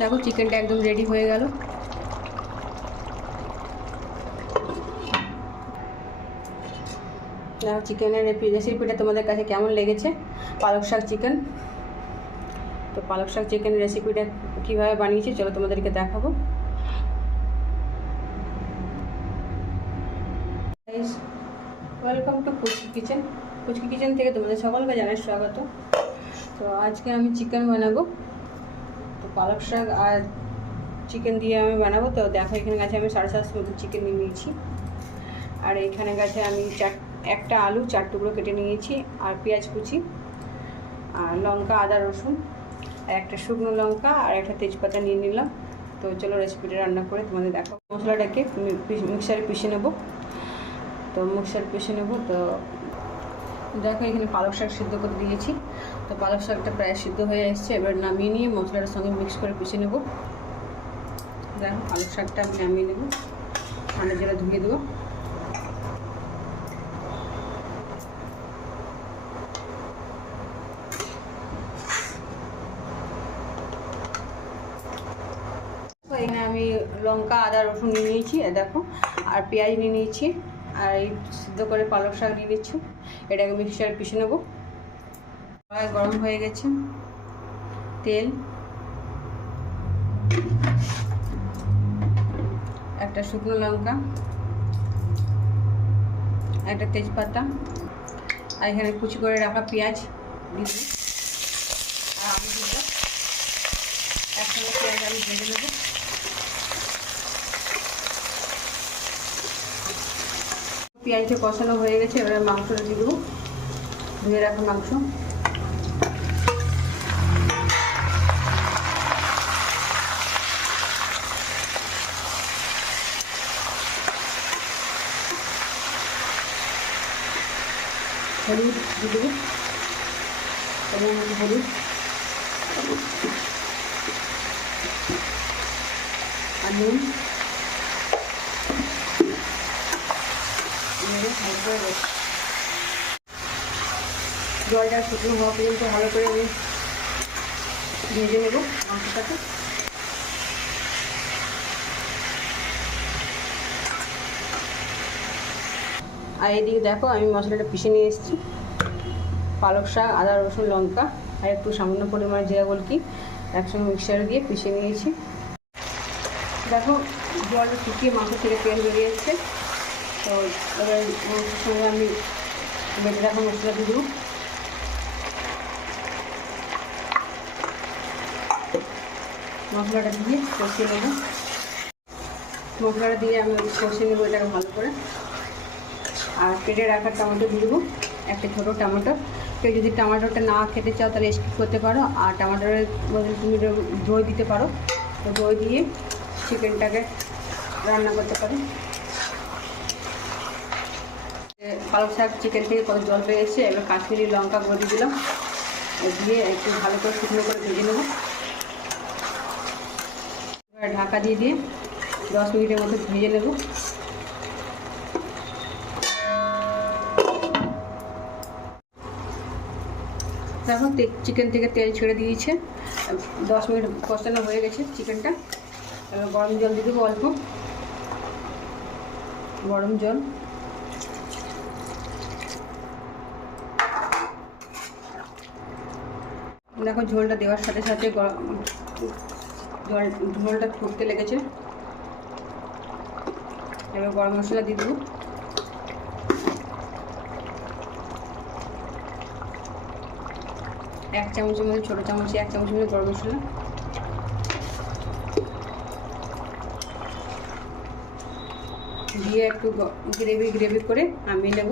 দেখো চিকেনটা একদম রেডি হয়ে গেল। দেখো চিকেনের রেসিপিটা তোমাদের কাছে কেমন লেগেছে, পালক শাক চিকেন। তো পালক শাক চিকেন রেসিপিটা কীভাবে বানিয়েছি চলো তোমাদেরকে দেখাবো। Welcome to Puchki kitchen. Puchki kitchen থেকে তোমাদের সকলকে জানাই স্বাগত। তো আজকে আমি চিকেন বানাবো। তো পালক শাক আর চিকেন দিয়ে আমি বানাবো। তো দেখো এখানে গেছে আমি 750 মতো চিকেন নিয়ে নিয়েছি। আর এখানে গেছে আমি একটা আলু 4 টুকরো কেটে নিয়েছি, আর পেঁয়াজ কুচি, আর লঙ্কা, আদা, রসুন, আর একটা শুকনো লঙ্কা, আর একটা তেজপাতা নিয়ে নিলাম। তো চলো রেসিপিটা রান্না করে তোমাদের দেখো। মশলাটাকে মিক্সারে পিষে নেবো। তো মিক্সারে পিষে নেবো। তো দেখো এখানে পালক শাক সিদ্ধ করে দিয়েছি। তো পালক শাকটা প্রায় সিদ্ধ হয়ে এসছে। এবার নামিয়ে নিয়ে মশলাটার সঙ্গে মিক্স করে পিষে নেবো। দেখো পালক শাকটা আমি নামিয়ে নেবো, ঠান্ডা জলে ধুয়ে দেবো। এখানে আমি লঙ্কা, আদা, রসুন নিয়ে নিয়েছি, দেখো, আর পেঁয়াজ নিয়ে নিয়েছি, আর এই সিদ্ধ করে পালক শাক নিয়ে নিচ্ছি। এটাকে মিক্সচারে পিষে নেবো। গরম হয়ে গেছে, তেল, একটা শুকনো লঙ্কা, একটা তেজপাতা, আর এখানে কুচি করে রাখা পেঁয়াজ দিয়ে দিই। আর আমি দিলাম একসঙ্গে পেঁয়াজ আমি ভেজে নেবো। পেঁয়াজটা কষানো হয়ে গেছে। এবার মাংসটা দিয়ে দেবো, ধুয়ে রাখা মাংস। হলুদ দিয়ে দেবো, হলুদ, আর নুন। জলটা শুকনো হওয়া পর্যন্ত ভালো করে আমি ভেজে নেব মাংসটাকে। আর এদিকে দেখো আমি মশলাটা পিষে নিয়ে এসেছি। পালক শাক, আদা, রসুন, লঙ্কা, আর একটু সামান্য পরিমাণে জিরা গুঁড়ো একসঙ্গে মিক্সারে দিয়ে পিষে নিয়েছি। দেখো জলটা শুকিয়ে মাংস থেকে তেল বেরিয়ে এসছে। তো এবার মাংসের সঙ্গে আমি বেটে রাখা মশলা দিয়ে দেবো। মশলাটা দিয়ে কষিয়ে নেবো। মশলাটা দিয়ে আমি কষিয়ে নেবো এটাকে ভালো করে। আর কেটে রাখা টমেটো দিয়ে দেবো, একটা ছোটো টমেটো। কেউ যদি টমেটোটা না খেতে চাও তাহলে স্কিপ করতে পারো, আর টমেটোর বদলে তুমি দই দিতে পারো। তো দই দিয়ে চিকেনটাকে রান্না করতে পারো। পালক শাক চিকেন থেকে কত জল পেয়ে এসেছে। এবার কাশ্মীরি লঙ্কা গুঁড়ো দিয়ে দিলাম, দিয়ে একটু ভালো করে শুকনো করে ভেজে নেবো। এবার ঢাকা দিয়ে 10 মিনিটের মতো ভেজে নেব। দেখো চিকেন থেকে তেল ছেড়ে দিয়েছে। 10 মিনিট কষানো হয়ে গেছে চিকেনটা। এবার গরম জল দিয়ে দেবো, অল্প গরম জল। দেখো ঝোলটা দেওয়ার সাথে সাথে ঝোলটা ফুটতে লেগেছে। এবার গরম মশলা দিয়ে দেবো, 1 চামচের মধ্যে, ছোটো চামচে 1 চামচের মধ্যে গরম মশলা। দিয়ে একটু গ্রেভি করে নামিয়ে নেব।